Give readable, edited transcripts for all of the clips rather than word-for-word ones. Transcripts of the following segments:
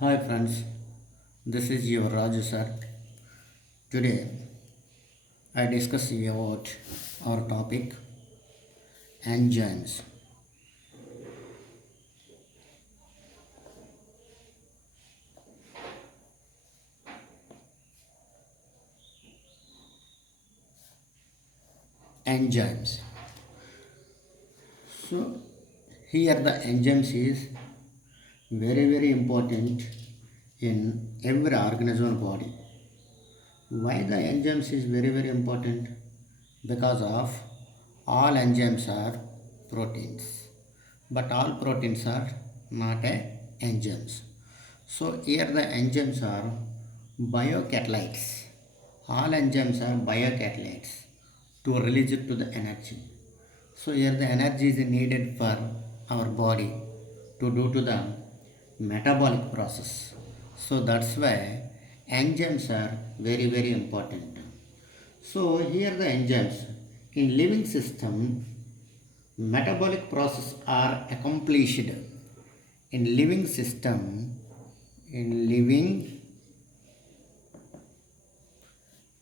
Hi friends, this is your Raju sir. Today I discuss about our topic enzymes. Enzymes. So here the enzymes is very important in every organism body. Why the enzymes is very important? Because of all enzymes are proteins, but all proteins are not enzymes. So here the enzymes are biocatalytes. All enzymes are biocatalytes to release it to the energy. So here the energy is needed for our body to do to the metabolic process. So that's why enzymes are very important. So here the enzymes in living system metabolic process are accomplished in living system in living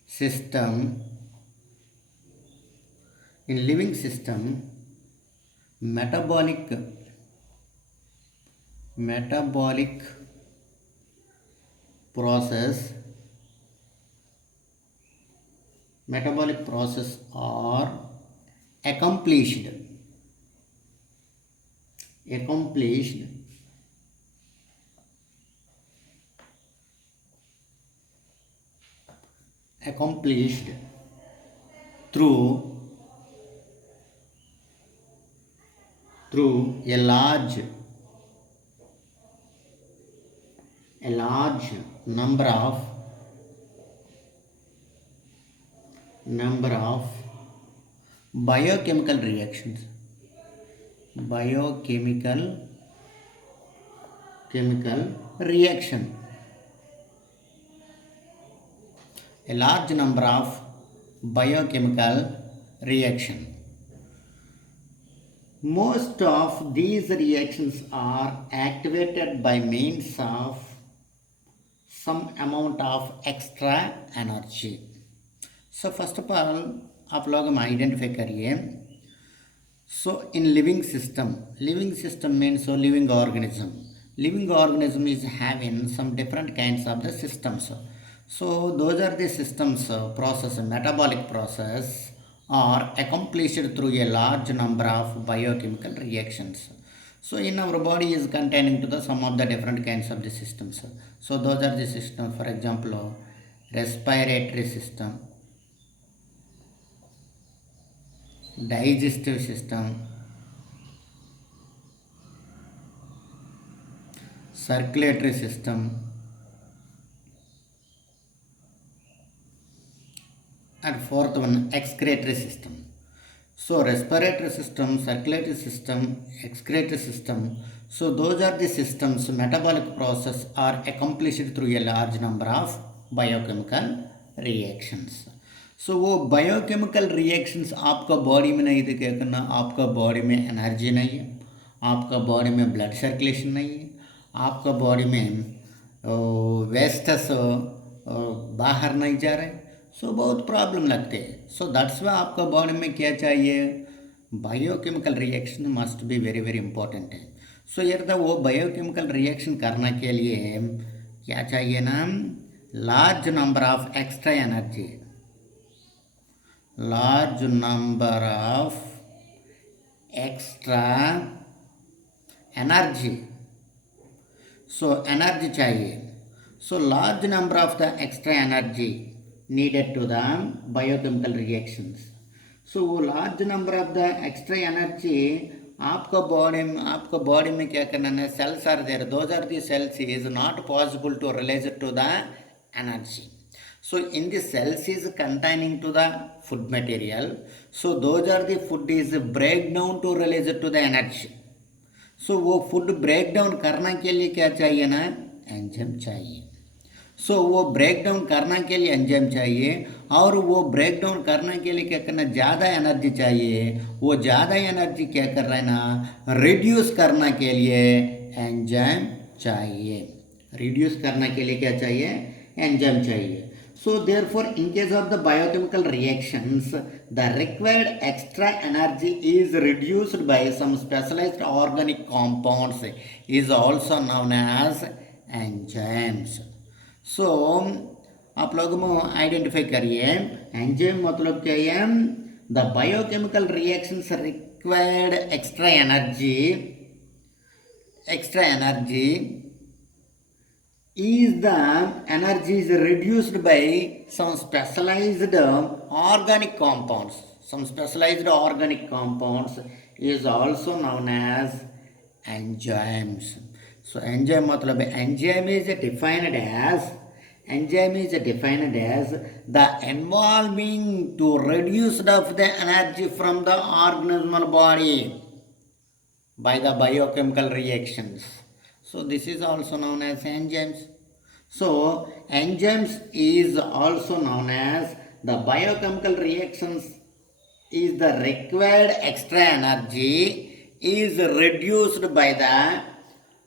system in living system metabolic process are accomplished accomplished accomplished through a large number of biochemical reactions biochemical chemical reaction a large number of biochemical reaction. Most of these reactions are activated by means of some amount of extra energy. So first of all आप लोग हम identify करिए. So in living system means so living organism. Living organism is having some different kinds of the systems. So those are the systems process, metabolic process are accomplished through a large number of biochemical reactions. So in our body is containing to the some of the different kinds of the systems. So those are the systems, for example, respiratory system, digestive system, circulatory system, and fourth one excretory system. So respiratory system, circulatory system, excretory system. So those are the systems metabolic process are accomplished through a large number of biochemical reactions. So वो biochemical reactions आपका body में नहीं दिखेगा ना, आपका body में energy नहीं है, आपका बॉडी में ब्लड सर्कुलेशन नहीं है, आपका बॉडी में वेस्टस बाहर नहीं जा रहे. सो बहुत प्रॉब्लम लगते हैं. सो दैट्स वाई आपका बॉडी में क्या चाहिए, biochemical reaction must be very important है. सो यदि वो बायोकेमिकल रिएक्शन करने के लिए क्या चाहिए ना, large number of extra energy, large number of extra energy. So energy चाहिए. So large number of the extra energy needed to the biochemical reactions. So वो large number of the extra energy आपका body में क्या करना है, cells are there, those are the cells is not possible to release it to the energy. So in the cells is containing to the food material. So those are the food is break down to release it to the energy. So वो food break down करने के लिए क्या चाहिए ना, enzyme चाहिए. सो वो break down करने के लिए एंजाइम चाहिए, और वो ब्रेक डाउन करने के लिए क्या करना, ज़्यादा एनर्जी चाहिए. वो ज़्यादा एनर्जी क्या कर रहा है ना, रिड्यूस करने के लिए एंजाइम चाहिए. रिड्यूस करने के लिए क्या चाहिए? एंजाइम चाहिए. So therefore in case of the biochemical reactions, the required extra energy is reduced by some specialized organic compounds is also known as enzymes. So आप लोग आइडेंटिफाई करिए एंजाइम मतलब क्या है? The biochemical reactions required extra energy is the energy is reduced by some specialized organic compounds. Some specialized organic compounds is also known as enzymes. So enzyme मतलब enzyme is defined as the involving to reduce of the energy from the organismal body by the biochemical reactions. So this is also known as enzymes. So enzymes is also known as the biochemical reactions is the required extra energy is reduced by the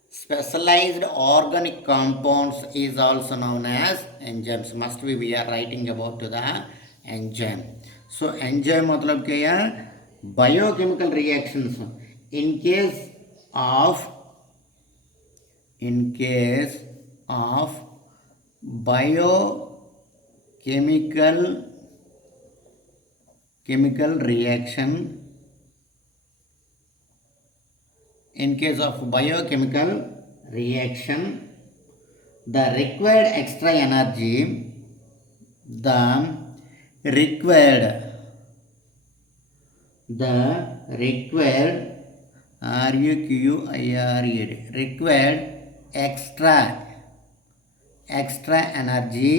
specialized organic compounds is also known as enzymes. Must be we are writing about the enzyme. So enzyme मतलब क्या है? Biochemical reactions. In case of biochemical reaction, in case of biochemical reaction, the required extra energy, the required required extra energy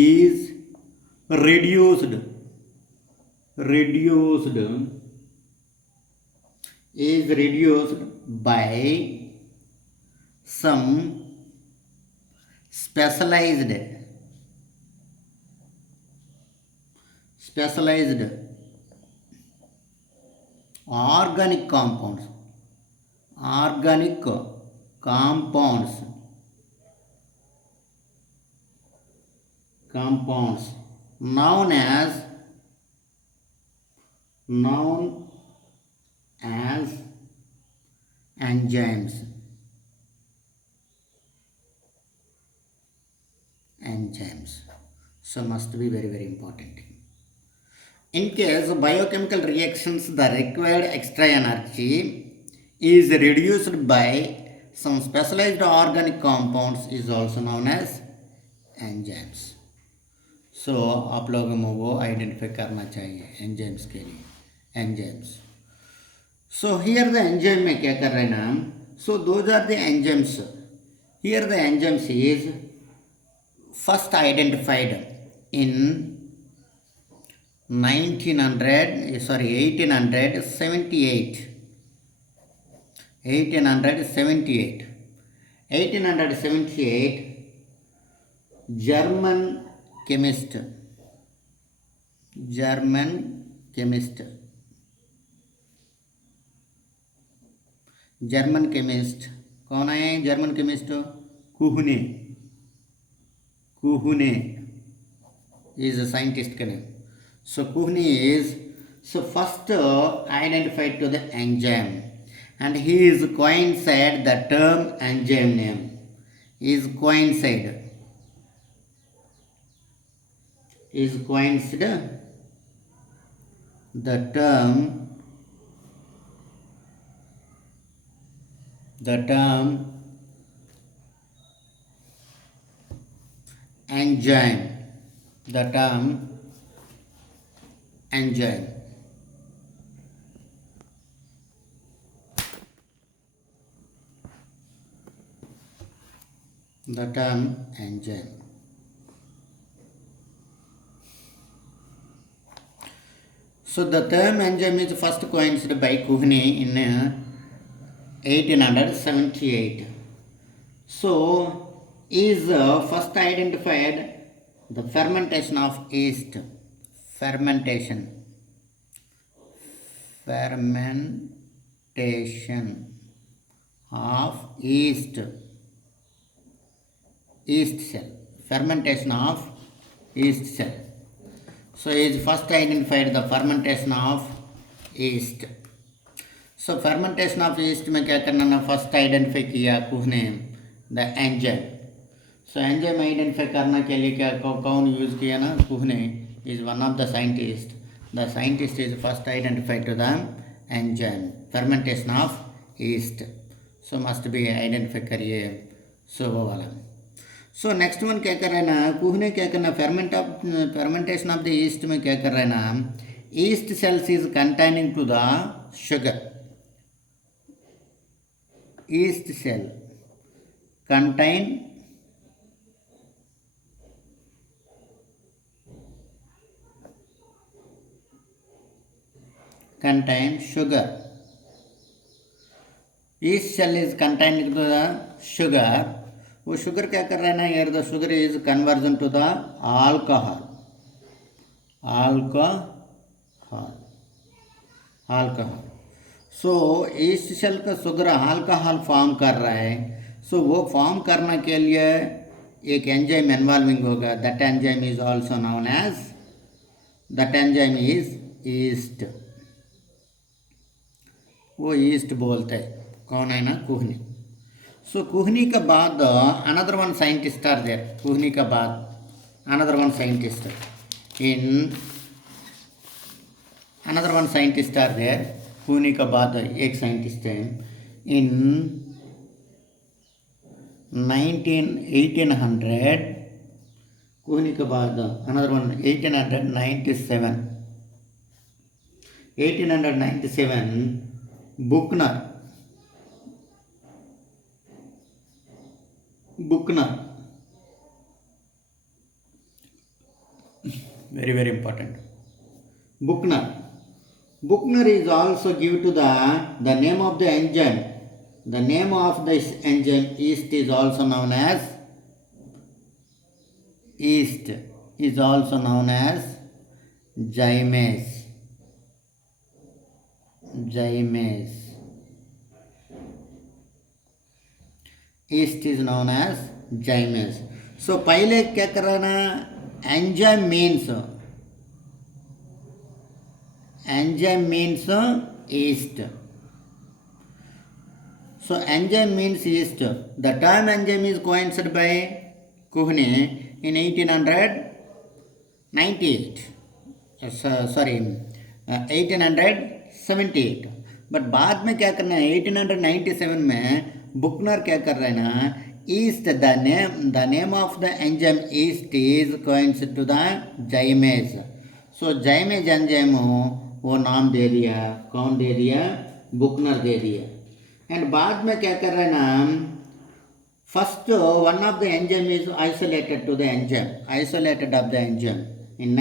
is reduced by some specialized organic compounds known as enzymes. So must be very very important. In case of biochemical reactions, the required extra energy is reduced by some specialized organic compounds is also known as enzymes. So आप लोगों को वो identify करना चाहिए enzymes के लिए. Enzymes. So here the enzyme में क्या कर रहे हैं हम? So those are the enzymes. Here the enzymes is first identified in 1878. 1878 German chemist कौन आए हैं? German chemist Kuhne is a scientist का name. So Kuhne is first identified to the enzyme, and he is coincided the term enzyme name is coincided the term enzyme. The term enzyme. So the term enzyme is first coined by Kuhne in 1878. So is first identified the fermentation of yeast. fermentation fermentation of yeast cell. Fermentation of yeast cell. So is first identified the fermentation of yeast. So fermentation of yeast में क्या करना ना, first identify किया कुछ ने the enzyme. So enzyme identify करने के लिए क्या कौन यूज़ किया ना, कुछ ने is one of the scientist. The scientist is first identified to the enzyme fermentation of yeast. So must be identify करिए. सो वो वाला. सो नेक्स्ट वन क्या कर रहे हैं ना, कुछ ने क्या करना, fermentation of the yeast में क्या कर रहे हैं ना, yeast cells is containing to the sugar. yeast cell contain sugar. yeast cell is containing to the sugar. वो शुगर क्या कर रहे हैं ना, यार the sugar is conversion to the alcohol. So yeast cell का शुगर अल्कोहल फॉर्म कर रहा है. सो वो फॉर्म करने के लिए एक एंजाइम इन्वॉल्विंग होगा. That enzyme is also known as, that enzyme is yeast. वो ईस्ट बोलते हैं. कौन है ना, कुहनी. सो कुहनी के बाद another one scientist are there. Kuhne के बाद another one scientist are there. Kuhne के बाद एक साइंटिस्ट है. इन 1800 कुहनी के बाद another one 1897 बुकनर very important. Buchner is also give to the name of the enzyme. The name of this enzyme yeast is also known as zymase. yeast is known as zymase. So पहले क्या कर रहा है ना, enzyme means yeast. So enzyme means yeast. The term enzyme is coined by Kuhne in 1878. But बाद में क्या करना है, 1897 में बुकनर क्या कर रहे हैं ना, east the name of the enzyme east is coins to the zymase. So जाइमेज enzyme वो नाम दे दिया. कौन दे दिया, बुकनर दे दिया. एंड बाद में क्या कर रहे हैं ना, first one of the enzyme is isolated of the enzyme in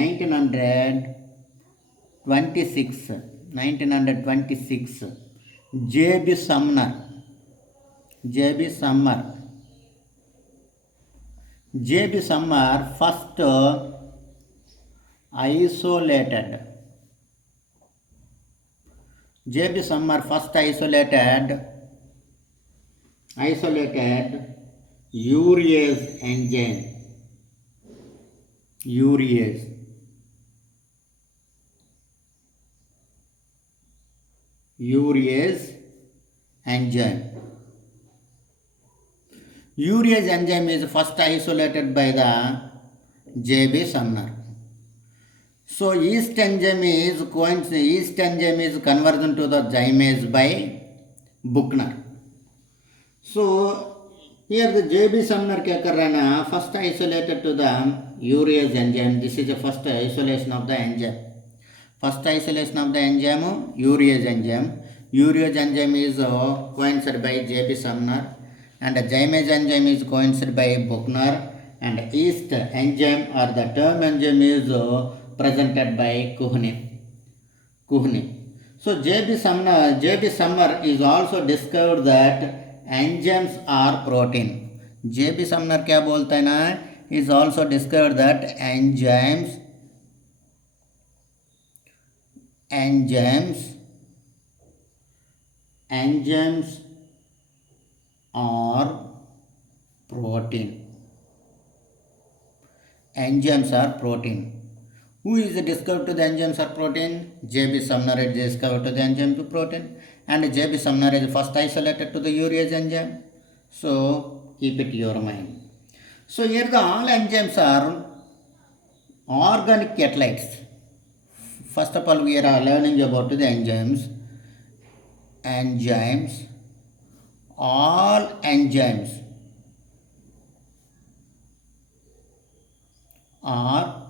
1926. J.B. Sumner first isolated urease enzyme. Urease enzyme is first isolated by the J.B. Sumner. So yeast enzyme is conversion to the zymase by Buchner. So here the J.B. Sumner क्या कर रहा है ना, first isolated to the urease enzyme. This is the first isolation of the enzyme. Urease enzyme. Urease enzyme is coined by J.B. Sumner, and zymase enzyme is coined by Buchner, and yeast enzyme or the term enzyme is presented by Kuhne. So J.B. Sumner is also discovered that enzymes are protein. J.B. Sumner क्या बोलता है ना, is also discovered that enzymes enzymes are protein. Enzymes are protein. Who is discovered to the enzymes are protein? J.B. Sumner is discovered to the enzyme to protein, and J.B. Sumner is first isolated to the urease enzyme. So keep it your mind. So here the all enzymes are organic catalytes. First of all, we are learning about the enzymes. All enzymes are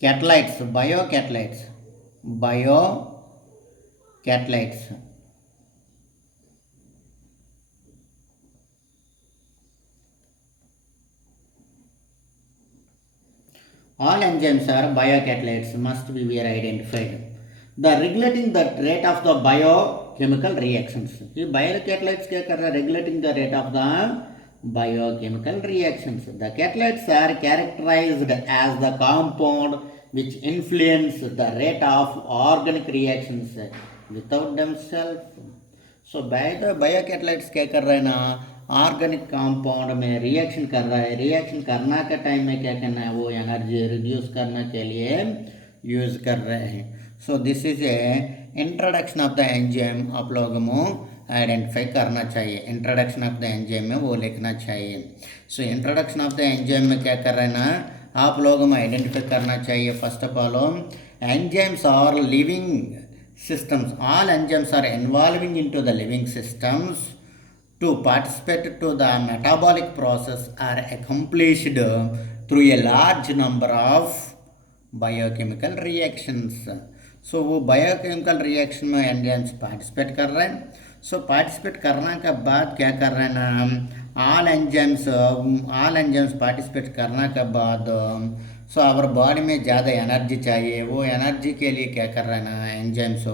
catalytes, biocatalytes. All enzymes are biocatalytes, must be identified. The regulating the rate of the biochemical reactions. ये biocatalytes क्या कर रहा है? Regulating the rate of the biochemical reactions. The catalytes are characterized as the compound which influence the rate of organic reactions without themselves. So biocatalytes क्या कर रहा है ना, ऑर्गेनिक कंपाउंड में रिएक्शन कर रहा है. रिएक्शन करना का टाइम में क्या करना है, वो एनर्जी रिड्यूस करने के लिए यूज कर रहे हैं. सो this is a introduction of the enzyme. आप लोगों को आइडेंटिफाई करना चाहिए. इंट्रोडक्शन ऑफ द एंजाइम में वो लिखना चाहिए. So introduction of the enzyme में क्या कर रहे हैं ना, आप लोगों को आइडेंटिफाई करना चाहिए. First of all, enzymes are living systems. All enzymes are involving into the living systems to participate to the metabolic process are accomplished through a large number of biochemical reactions. So वो biochemical reaction में enzymes participate कर रहे हैं. सो participate करने के बाद क्या कर रहे हैं ना, ऑल एंजाइम्स पार्टिसिपेट करने के बाद सो आवर बॉडी में ज़्यादा एनर्जी चाहिए. वो एनर्जी के लिए क्या कर रहे हैं ना, एंजाइम्स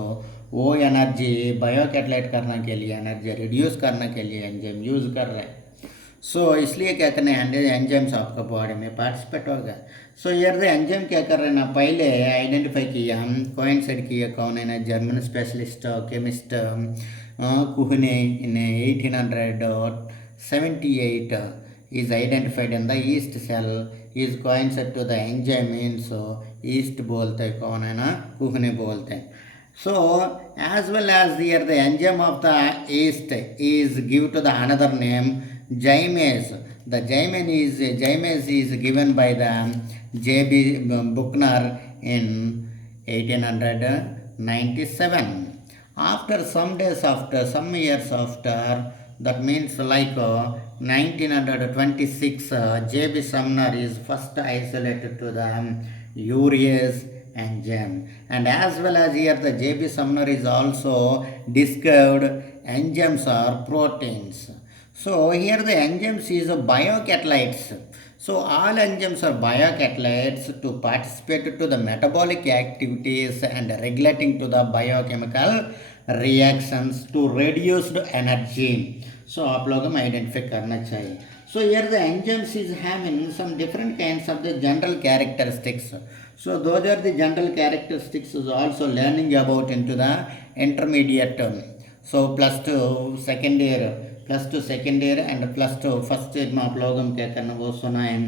वो एनर्जी बायोकैटालाइट करने के लिए, एनर्जी रिड्यूस करने के लिए एंजाइम यूज़ कर रहे हैं. सो इसलिए क्या करना है, एंजाइम्स आपका बॉडी में पार्टिसिपेट होगा. सो यार एंजाइम क्या कर रहे हैं ना, पहले आइडेंटिफाई किया, कोइंसाइड किया. कौन है ना, German specialist chemist Kuhne in 1878 is identified in the yeast cell. is coincide to the enzyme means yeast बोलते हैं, कौन है ना, कुहने बोलते हैं. So as well as here the enzyme of the yeast is give to the another name gymase. The gymase is given by the J.B. Buchner in 1897. After some years after, that means like 1926, J.B. Sumner is first isolated to the urease enzyme, and as well as here the J.B. Sumner is also discovered enzymes are proteins. So here the enzymes is biocatalytes. So all enzymes are biocatalytes to participate to the metabolic activities and regulating to the biochemical reactions to reduce the energy. So आप लोगों में identify करना चाहिए. So here the enzymes is having some different kinds of the general characteristics. So those are the general characteristics is also learning about into the intermediate term. So plus two second year and plus two first year में आप लोगों में क्या करना वो सुना है.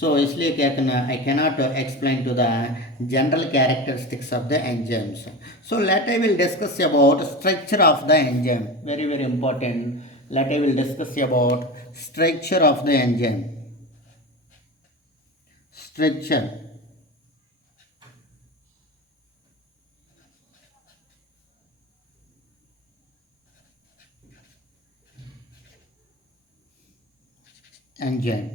So इसलिए क्या करना, I cannot explain to the general characteristics of the enzymes. So later I will discuss about structure of the enzyme. Very very important. Later I will discuss about structure of the enzyme. Structure. Enzyme.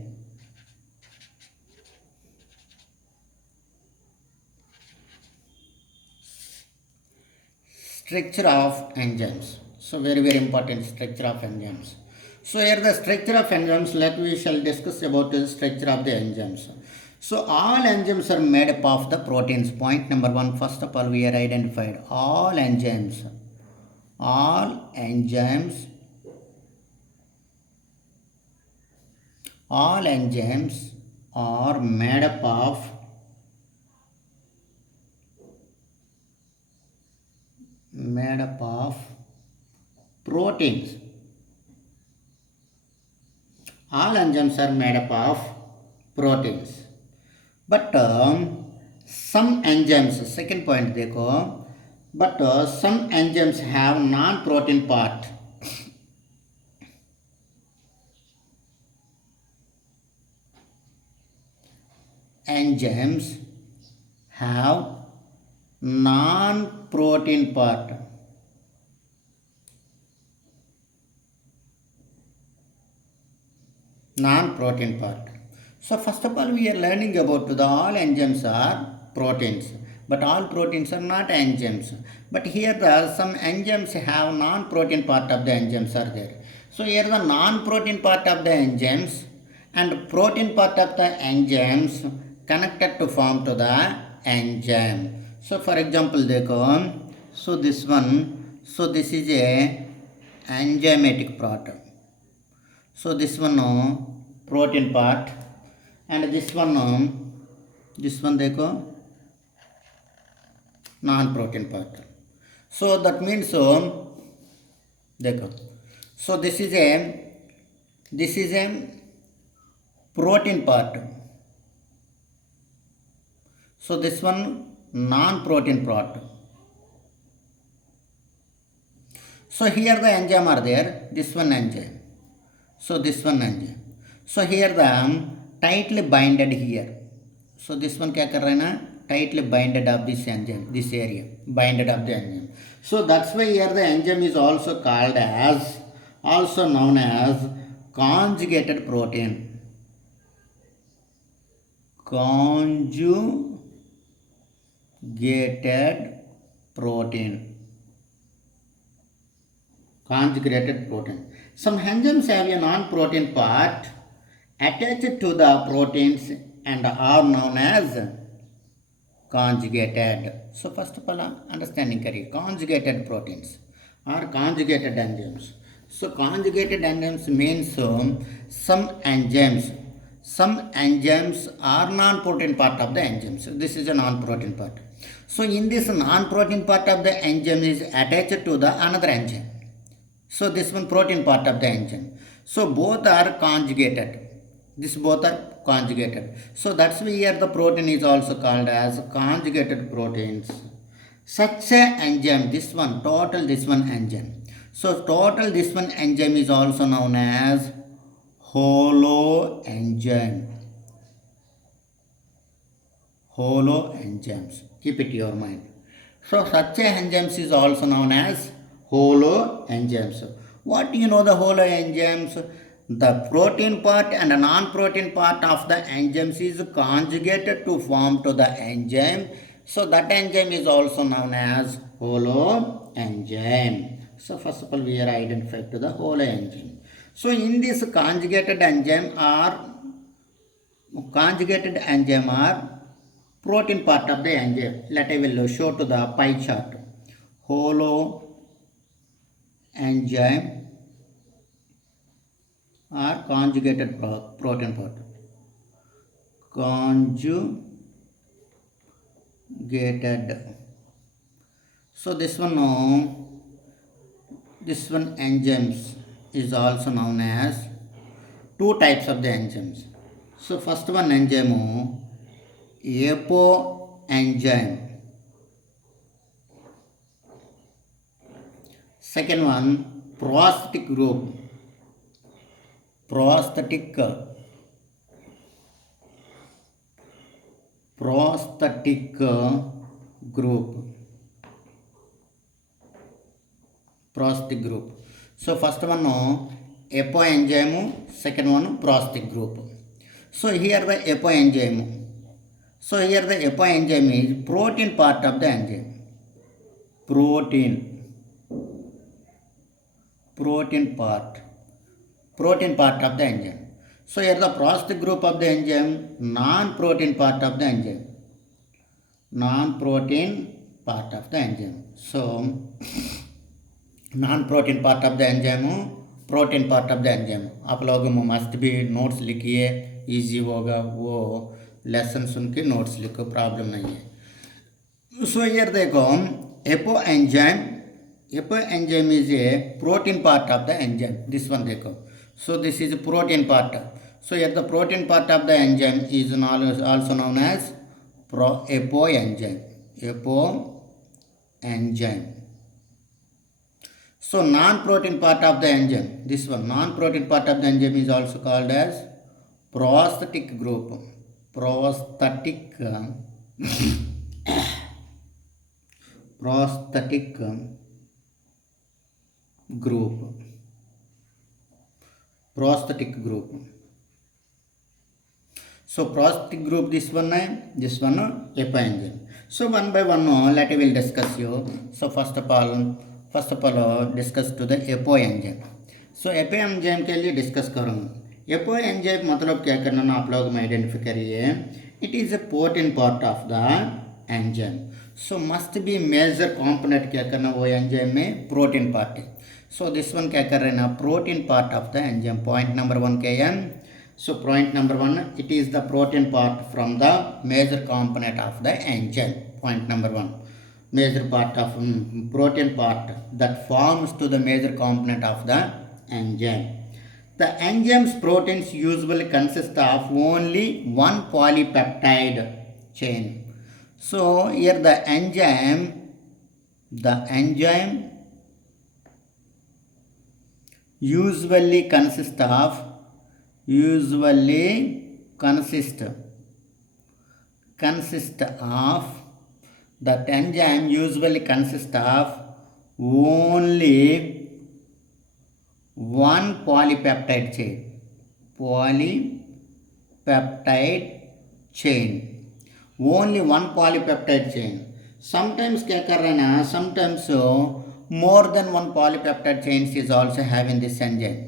Structure of enzymes. So very very important, structure of enzymes. So here the structure of enzymes, we shall discuss about the structure of the enzymes. So all enzymes are made up of the proteins. Point number one, first of all we are identified all enzymes are made up of made up of proteins. All enzymes are made up of proteins. But some enzymes, second point देखो, but some enzymes have non-protein part. Enzymes have non-protein part. Non-protein part. So first of all, we are learning about the all enzymes are proteins, but all proteins are not enzymes. But here some enzymes have non-protein part of the enzymes are there. So here the non-protein part of the enzymes and protein part of the enzymes connected to form to the enzyme. So for example, देखो, so this one, so this is a enzymatic part. So this one protein part, and this one देखो non-protein part. So that means देखो, so this is a protein part. So this one non-protein part. So here the enzyme are there. This one enzyme. So this one enzyme. So here the tightly binded here. So this one क्या कर रहा है ना, tightly binded of this enzyme, this area, binded of the enzyme. So that's why here the enzyme is also called as, also known as conjugated protein. Conjugated protein. Conjugated protein. Some enzymes have a non-protein part attached to the proteins and are known as conjugated. So first of all, understanding correct. Conjugated proteins or conjugated enzymes. So conjugated enzymes means some enzymes are non-protein part of the enzymes. So this is a non-protein part. So in this non-protein part of the enzyme is attached to the another enzyme. So this one protein part of the enzyme. So both are conjugated. This both are conjugated. So that's why here the protein is also called as conjugated proteins. Such a enzyme, this one enzyme. So total this one enzyme is also known as holoenzyme. Holoenzymes. Keep it in your mind. So such a enzymes is also known as holoenzymes. What do you know the holoenzymes? The protein part and the non-protein part of the enzymes is conjugated to form to the enzyme. So that enzyme is also known as holoenzyme. So first of all, we are identified to the holoenzyme. So in this conjugated enzyme are protein part of the enzyme. Let I will show to the pie chart. Holoenzyme are conjugated protein part. Conjugated. So this one enzymes is also known as two types of the enzymes. So first one enzyme apoenzyme. Second one prosthetic group. Prosthetic group. So first one apoenzyme, second one prosthetic group. So here the apoenzyme. So here the apoenzyme is protein part of the enzyme. Protein part of the enzyme. So here the prosthetic group of the enzyme, non-protein part of the enzyme. So non-protein part of the enzyme, protein part of the enzyme. आप लोग मस्त भी notes लिखिए, easy होगा, वो lesson सुन के notes लिखो, problem नहीं है. So here देखो apoenzyme EPO enzyme is a protein part of the enzyme. This one देखो. So this is a protein part. So here the protein part of the enzyme is also known as EPO enzyme. EPO enzyme. So non-protein part of the enzyme, this one, non-protein part of the enzyme is also called as prosthetic group. Prosthetic group. Prosthetic group. So prosthetic group, this one EPO enzyme. So one by one let we will discuss you. So first of all discuss to the EPO enzyme. So EPO enzyme के लिए discuss करूँगा. EPO enzyme मतलब क्या करना ना आप लोग में आइडेंटिफाई करिए. It is a protein part of the enzyme. So must be major component क्या करना वो एंजाइम में प्रोटीन पार्ट है. सो दिस वन क्या कर रहे हैं ना protein part of the enzyme. Point number 1 के एम. So point number 1 it is the protein part from the major component of the enzyme. Point number 1 major part of protein part that forms to the major component of the enzyme. The enzyme's proteins usually consist of only one polypeptide chain. So here the enzyme usually consist of that enzyme usually consists of only one polypeptide chain. Only one polypeptide chain. Sometimes क्या कर रहे हैं ना sometimes more than one polypeptide chains is also having this enzyme.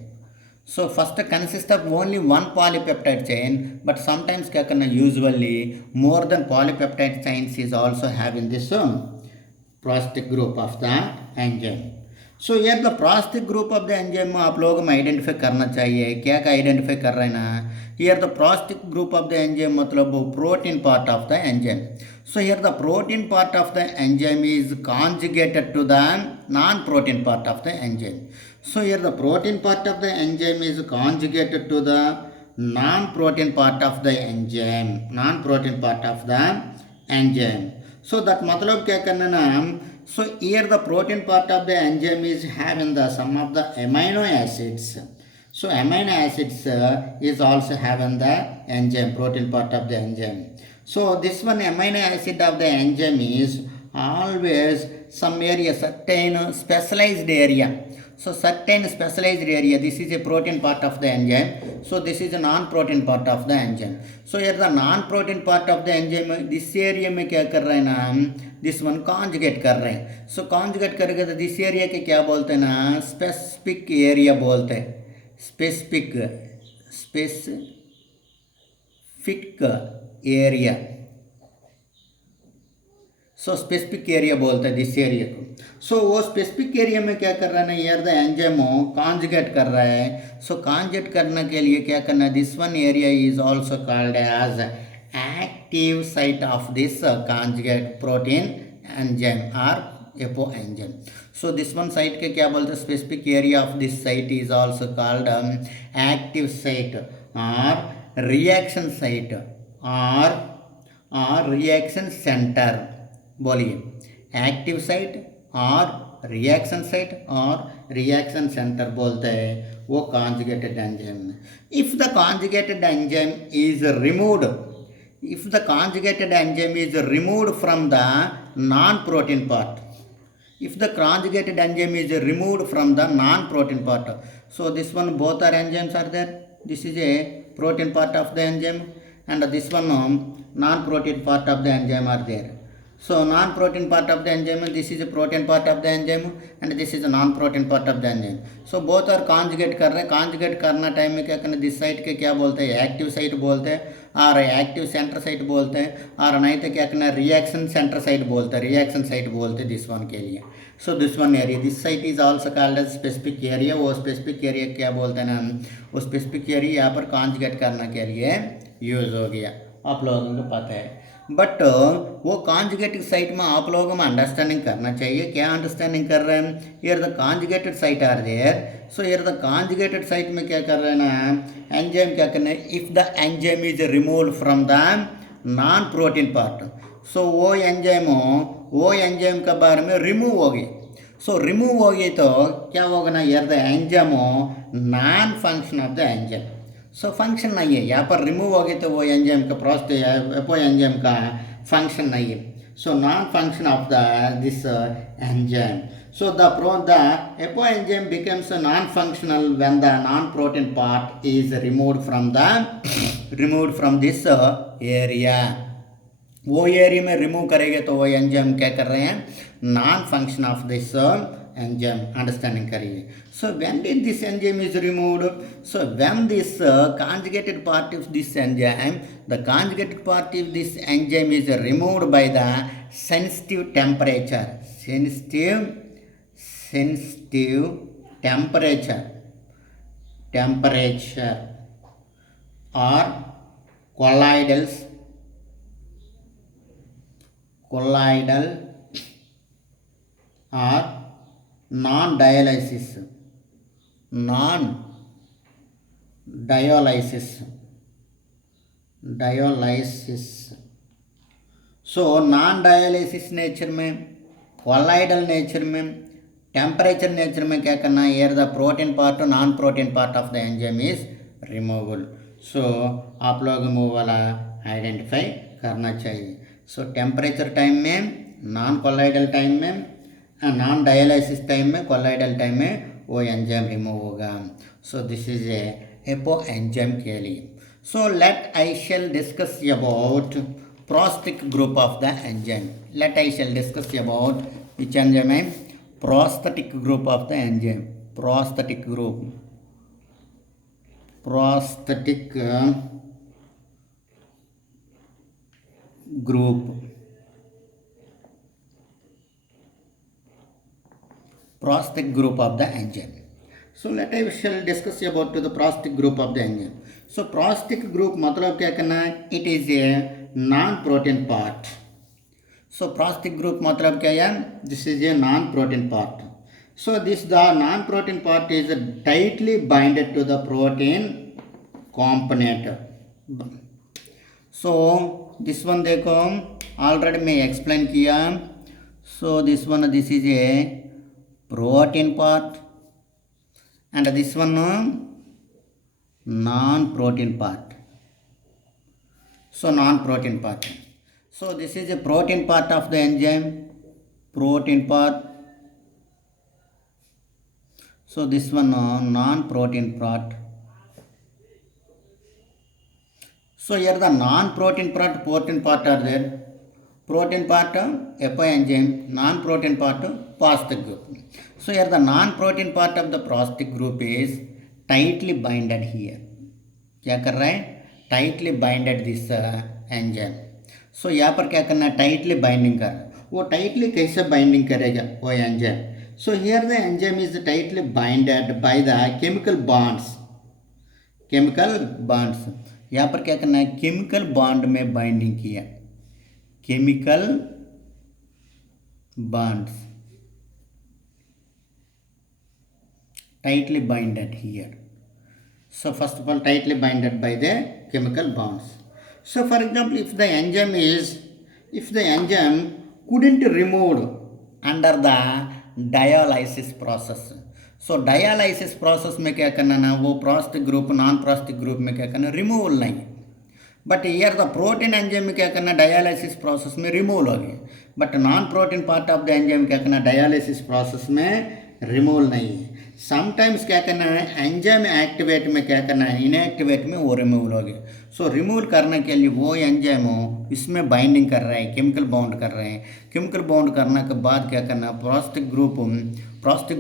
So first consists of only one polypeptide chain, but sometimes क्या करना usually more than polypeptide chains is also having this prosthetic group of the enzyme. So here the prosthetic group of the enzyme आप लोगों को identify करना चाहिए. क्या का identify कर रहे हैं ना. Here the prosthetic group of the enzyme मतलब protein part of the enzyme. So here the protein part of the enzyme is conjugated to the non-protein part of the enzyme. So here the protein part of the enzyme is conjugated to the non-protein part of the enzyme. So that मतलब क्या करना ना. So here the protein part of the enzyme is having the some of the amino acids. So amino acids is also having the enzyme, protein part of the enzyme. So this one amino acid of the enzyme is always some area, certain specialized area. So certain specialized area, this is a protein part of the enzyme. So this is a non-protein part of the enzyme. So here the non-protein part of the enzyme, this area में क्या कर रहे हैं ना, this one conjugate कर रहे हैं. So conjugate करेंगे तो this area के क्या बोलते हैं ना, specific area बोलते हैं. Specific area. So specific area बोलते हैं दिस एरिया को. सो वो स्पेसिफिक एरिया में क्या कर रहा है ना, यार द एंजाइम कॉन्जुगेट कर रहा है. सो कॉन्जुगेट करने के लिए क्या करना है, this one area is also called as active site of this conjugate protein enzyme और EPO enzyme. So this one site के क्या बोलते हैं, specific area of this site is also called active site और रिएक्शन साइट और reaction centre. बोलिए, active site और reaction site और रिएक्शन सेंटर बोलते हैं वो कॉन्जुगेटेड एंजाइम में. If the conjugated enzyme is removed from the non protein part. If the conjugated enzyme is removed from the non-protein part, so this one both are enzymes are there. This is a protein part of the enzyme and this one non-protein part of the enzyme are there. So non-protein part of the enzyme, this is a protein part of the enzyme and this is a non-protein part of the enzyme. So both are conjugate कर रहे हैं. conjugate करना time में क्या करना, this site के क्या बोलते हैं, एक्टिव साइट बोलते हैं और एक्टिव सेंटर साइट बोलते हैं, और नहीं तो क्या करना, रिएक्शन सेंटर साइट बोलते हैं, रिएक्शन साइट बोलते हैं दिस वन के लिए. So this one area, this site is also called as specific area. वो स्पेसिफिक एरिया क्या बोलते हैं ना, वो स्पेसिफिक एरिया यहाँ पर कॉन्जुगेट करने के लिए यूज़ हो गया, आप लोगों को पता है. बट वो कॉन्जुगेटेड साइट में आप लोगों में अंडरस्टैंडिंग करना चाहिए, क्या अंडरस्टैंडिंग कर रहे हैं, here the conjugated site are there, so here the conjugated site में क्या कर रहे हैं ना, एंजाइम क्या करना है, if the enzyme is removed from the non protein part, so वो एंजाइम के बारे में रिमूव हो गई, सो रिमूव हो गई तो क्या होगा ना, here the enzyme non function of the enzyme, so function नहीं है, यहाँ पर रिमूव हो गई तो वो एंजाइम का प्रोसेस एपो एंजाइम का फंक्शन नहीं है, so non function of the this enzyme, so the apo enzyme becomes non functional when the non protein part is removed from this area, वो एरिया में रिमूव करेंगे तो वो enzyme क्या कर रहे हैं, non function of this enzyme, understanding करिए, so when did this enzyme is removed, so when this conjugated part of this enzyme, the conjugated part of this enzyme is removed by the sensitive temperature, sensitive temperature or colloidal or non-dialysis, so non-dialysis nature में, colloidal nature में, temperature nature में क्या करना है, air the protein part non protein part of the enzyme is removal, so आप लोग वो वाला आइडेंटिफाई करना चाहिए, सो टेम्परेचर टाइम में, नॉन कोलाइडल टाइम में, नॉन डायलिसिस टाइम में, कोलाइडल टाइम में वो एंजाइम रिमूव होगा, so this is apo enzyme के लिए, so let I shall discuss about prosthetic group of the enzyme, let I shall discuss about which enzyme है, prosthetic group of the enzyme, prosthetic group of the enzyme, so let I shall discuss about the prosthetic group of the enzyme, so prosthetic group मतलब क्या करना है, it is a non-protein part, so prosthetic group मतलब क्या है, this is a non-protein part, so this the non-protein part is tightly binded to the protein component, so this one देखो already मैं explain किया, so this is a protein part and this one non-protein part, so non-protein part, so this is a protein part of the enzyme, protein part, so this one non-protein part, so here the non-protein part, protein part are there, protein part apo enzyme, non-protein part prosthetic group, so here the non-protein part of the prosthetic group is tightly binded here, क्या कर रहा है, tightly binded this enzyme, सो यहाँ पर क्या करना है, tightly binding कर, वो टाइटली कैसे बाइंडिंग करेगा वो enzyme, so here the enzyme is tightly binded by the chemical bonds, यहाँ पर क्या करना है, केमिकल बॉन्ड में बाइंडिंग किया, chemical bonds tightly binded here, so first of all tightly binded by the chemical bonds, so for example if the enzyme couldn't removed under the dialysis process, so dialysis process में क्या करना ना, वो prosthetic group non prosthetic group में क्या करना, removal नहीं, but year the protein enzyme में क्या करना, डायलिसिस प्रोसेस में रिमूवल हो गया, but non protein part of the enzyme क्या करना, डायलिसिस प्रोसेस में रिमूवल नहीं है, समटाइम्स क्या करना है, एंजाइम एक्टिवेट में क्या करना है, इनएक्टिवेट में वो रिमूवल हो गया, सो रिमूवल करने के लिए वो एंजाइम इसमें बाइंडिंग कर रहे हैं, केमिकल बॉन्ड कर रहे हैं, केमिकल बॉन्ड करने के बाद क्या करना, prosthetic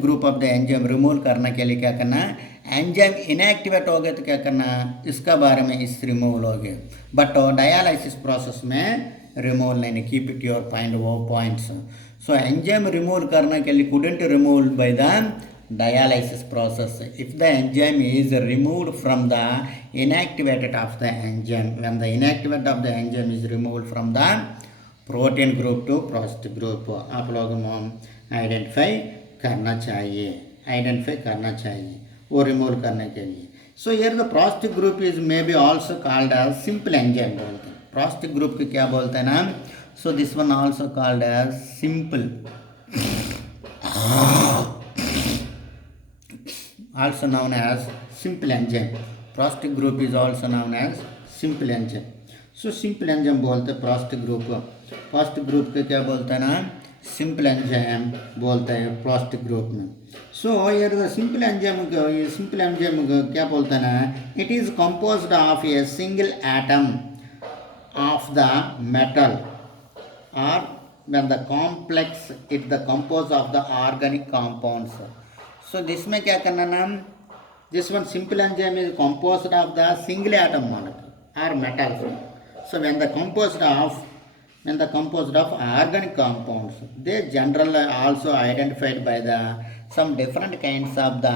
group of the enzyme removal करने के लिए क्या करना, एंजाइम इनएक्टिवेट हो गया तो क्या करना, इसका बारे में इस रिमूवल हो गया, बट डायलिसिस प्रोसेस में रिमूवल नहीं, कीप इट योर पॉइंट वो पॉइंट्स, सो एंजाइम रिमूवल करने के लिए couldn't removal by the dialysis process. If the enzyme is removed from the inactivated of the enzyme, when the inactivated of the enzyme is removed from the protein group to prosthetic group आप लोग identify करना चाहिए वो remove करने के लिए. So here the prosthetic group is may be also called as simple enzyme बोलते हैं. प्रोस्टिक ग्रुप को क्या बोलते हैं ना. So this one also called as simple, also known as simple enzyme. Prostic group is also known as simple enzyme. So simple enzyme बोलते हैं prosthetic group. प्रोस्टिक group के क्या बोलते हैं ना, सिंपल एंजाइम बोलते हैं प्रोस्टिक ग्रुप में. सो यार सिंपल एंजाइम क्या बोलते हैं ना, it is composed of a single atom of the metal or when the complex it the composed of the organic compounds. So this में क्या करना ना, this one simple enzyme is composed of the single atom molecule or metals. So when the composed of organic compounds, they generally also identified by the some different kinds of the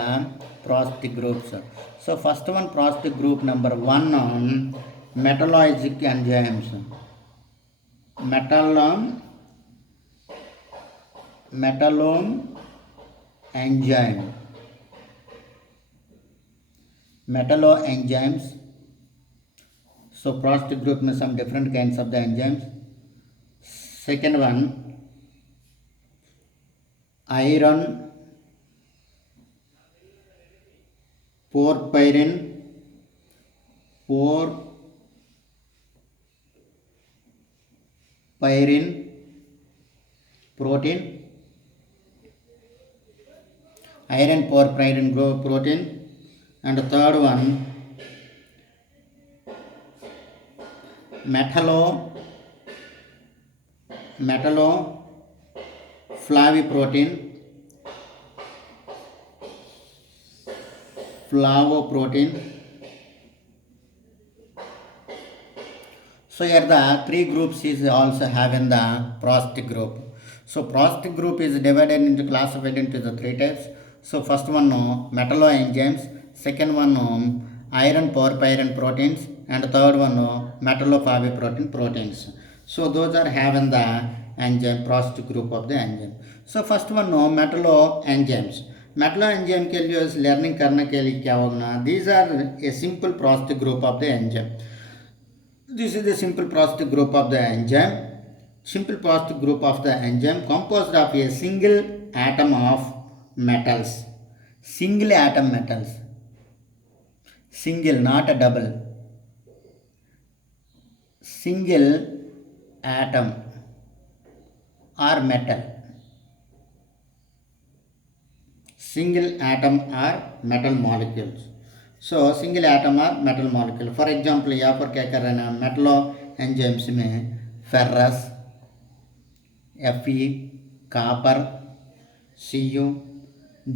prostic groups. So first one prostic group number 1 metalloic enzymes. Metalloenzymes. So prostic group में some different kinds of the enzymes. Second one iron porphyrin protein, iron porphyrin protein. And the third one flavoprotein. So here the three groups is also having the prostic group. So prostic group is divided into classified into the three types. So first one metalloenzymes, second one iron porphyrin proteins, and third one metalloflavinoprotein proteins. So those are having the enzyme prostic group of the enzyme. So first one metalloenzymes. मेटलोएंजाइम के लिए learning करने के लिए क्या होगा ना, these are a simple prosthetic group of the enzyme. This is the simple prostic group of the enzyme. Simple prostic group of the enzyme composed of a single atom of metals. Single atom metals. Single, not a double. Single atom or metal. Single atom or metal molecules. So single atom और metal molecule. For example यहाँ पर क्या कर रहे हैं ना, Metlo enzymes में ferrous, Fe, copper, Cu,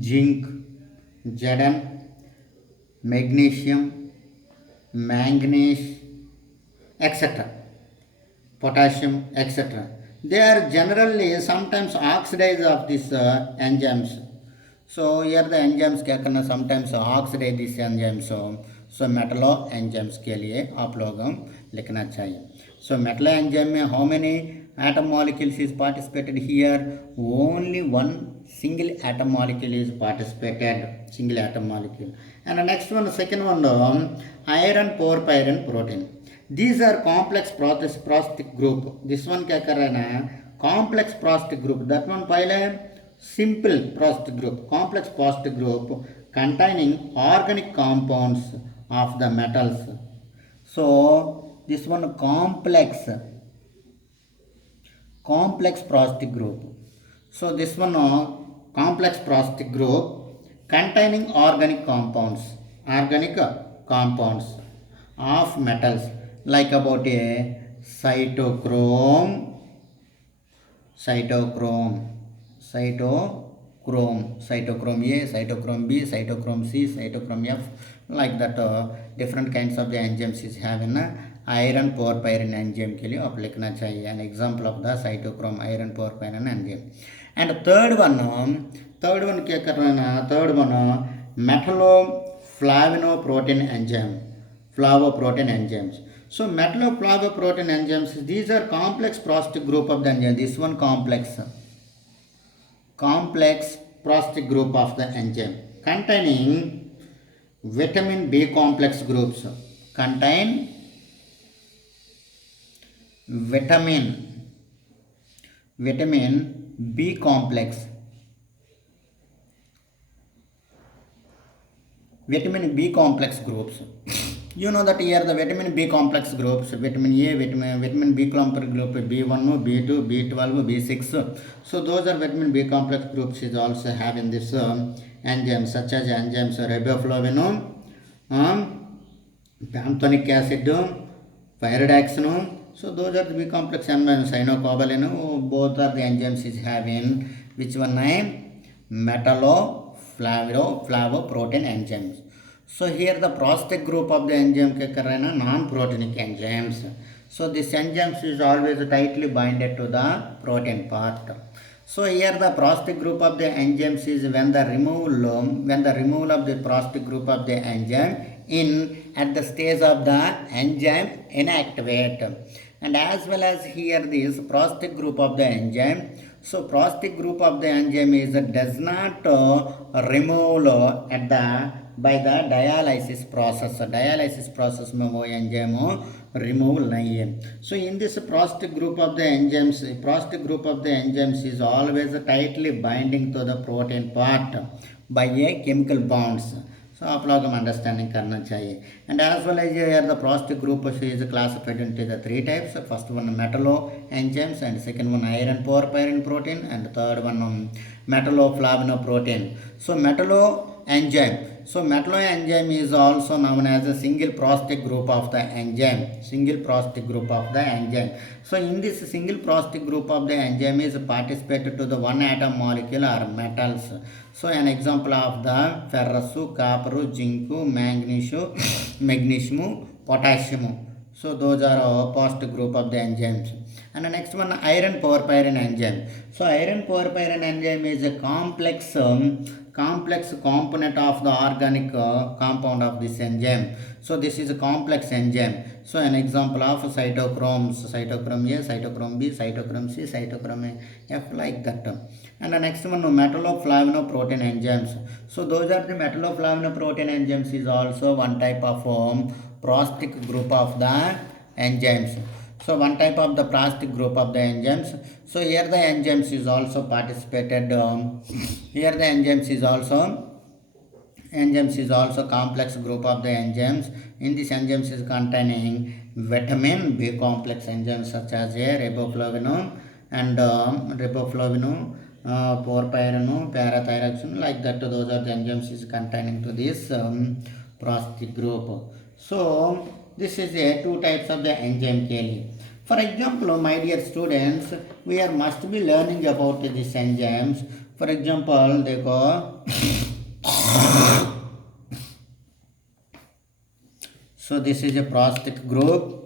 zinc, Zn, magnesium, manganese etc., potassium etc. They are generally sometimes oxidized of these enzymes. So here the enzymes क्या करना, sometimes oxidize these enzymes. So Metlo enzymes के लिए आप लोग लिखना चाहिए. So Metlo enzyme में how many atom molecules is participated here? Only one single atom molecule is participated, single atom molecule. And the next one, second one, iron porphyrin protein. These are complex prostic group. This one क्या कर रहा है ना, complex prostic group. That one पहले simple prostic group. Complex prostic group containing organic compounds of the metals. So this one complex prostic group. So this one complex prostic group containing organic compounds of metals, like about a cytochrome, cytochrome A, cytochrome B, cytochrome C, cytochrome F, like that different kinds of the enzymes is having iron porphyrin enzyme के लिए आप लिखना चाहिए an example of the cytochrome iron porphyrin enzyme and third one क्या कर रहे हैं ना third one metalloflavoprotein enzyme flavoprotein enzymes. So metalloflavoprotein enzymes, these are complex prosthetic group of the enzyme. This one complex prosthetic group of the enzyme containing vitamin B complex groups. Contain vitamin B complex. Vitamin B complex groups. You know that here the vitamin B complex groups, vitamin A, vitamin B complex group B1, B2, B12, B6. So those are vitamin B complex groups is also have in this enzymes such as enzymes riboflavin, pantothenic acid, pyridoxine. So those are the B complex enzymes. Cyanocobalamin, both are the enzymes is having which one name? Metalloflavoprotein enzymes. So here the prosthetic group of the enzyme क्या कर रहे हैं ना non-proteinic enzymes. So this enzymes is always tightly binded to the protein part. So here the prosthetic group of the enzymes is when the removal of the prosthetic group of the enzyme in at the stage of the enzyme inactivate, and as well as here this prosthetic group of the enzyme. So prosthetic group of the enzyme is does not remove at the by the dialysis process. Dialysis process में वो enzyme remove नहीं है. So in this prosthetic group of the enzymes is always tightly binding to the protein part by a chemical bonds. So आप लोग हम understanding करना चाहिए. And as well as here the prosthetic group is classified into the three types. First one metallo enzymes, and second one iron porphyrin protein, and third one metalloflavinoprotein. So metallo enzyme is also known as a single prosthetic group of the enzyme. So in this single prosthetic group of the enzyme is participated to the one atom molecule or metals. So an example of the ferrous, copper, zinc, magnesium, potassium. So those are positive group of the enzymes. And the next one iron porphyrin enzyme. So iron porphyrin enzyme is a complex component of the organic compound of this enzyme. So this is a complex enzyme. So an example of cytochromes, cytochrome A, cytochrome B, cytochrome C, cytochrome F, like that. And the next one metalloflavinoprotein enzymes. So those are the metalloflavinoprotein enzymes is also one type of prosthetic group of the enzymes. So one type of the prosthetic group of the enzymes. So here the enzymes is also participated. Here the enzymes is also complex group of the enzymes. In this enzymes is containing vitamin B complex enzymes such as riboflavin and porphyrin, parathyroxine, like that. Those are the enzymes is containing to this prosthetic group. So this is two types of the enzyme kelly. For example, my dear students, we are must be learning about these enzymes. For example, they go. So this is a prosthetic group.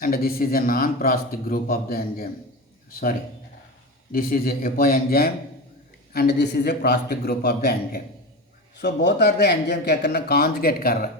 And this is a non-prosthetic group of the enzyme. Sorry, this is a apoenzyme and this is a prosthetic group of the enzyme. So both are the enzyme क्या करना conjugate कर रहा.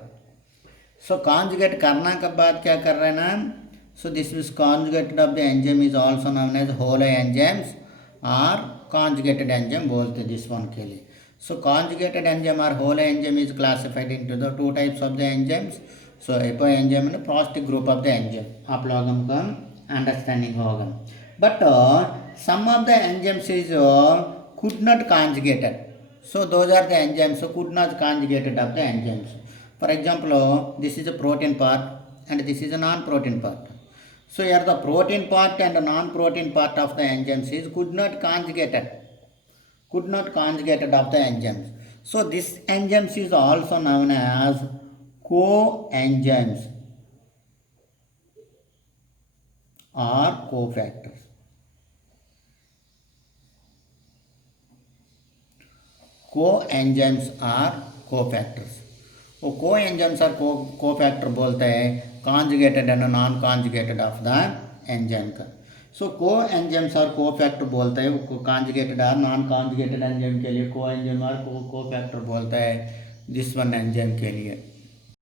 So conjugate करना के बाद क्या कर रहे हैं ना. So this is conjugated of the enzyme is also known as whole enzymes or conjugated enzyme बोलते this one के लिए. So conjugated enzyme or whole enzyme is classified into the two types of the enzymes. So apoenzyme and prosthetic group of the enzyme. आप लोगों को understanding होगा. But some of the enzymes is could not conjugated. So those are the enzymes so could not conjugated of the enzymes. For example, this is a protein part and this is a non-protein part. So here the protein part and the non-protein part of the enzymes is could not conjugated of the enzymes. So this enzymes is also known as coenzymes or cofactors. Coenzymes are cofactors. वो को enzymes are cofactor बोलते हैं conjugated and non conjugated of the enzyme का। सो को enzymes are cofactor बोलते हैं वो conjugated और नॉन कॉन्जुगेटेड एंजाइम के लिए को एंजाइम और कोफैक्टर बोलता है दिस वन एंजाइम के लिए।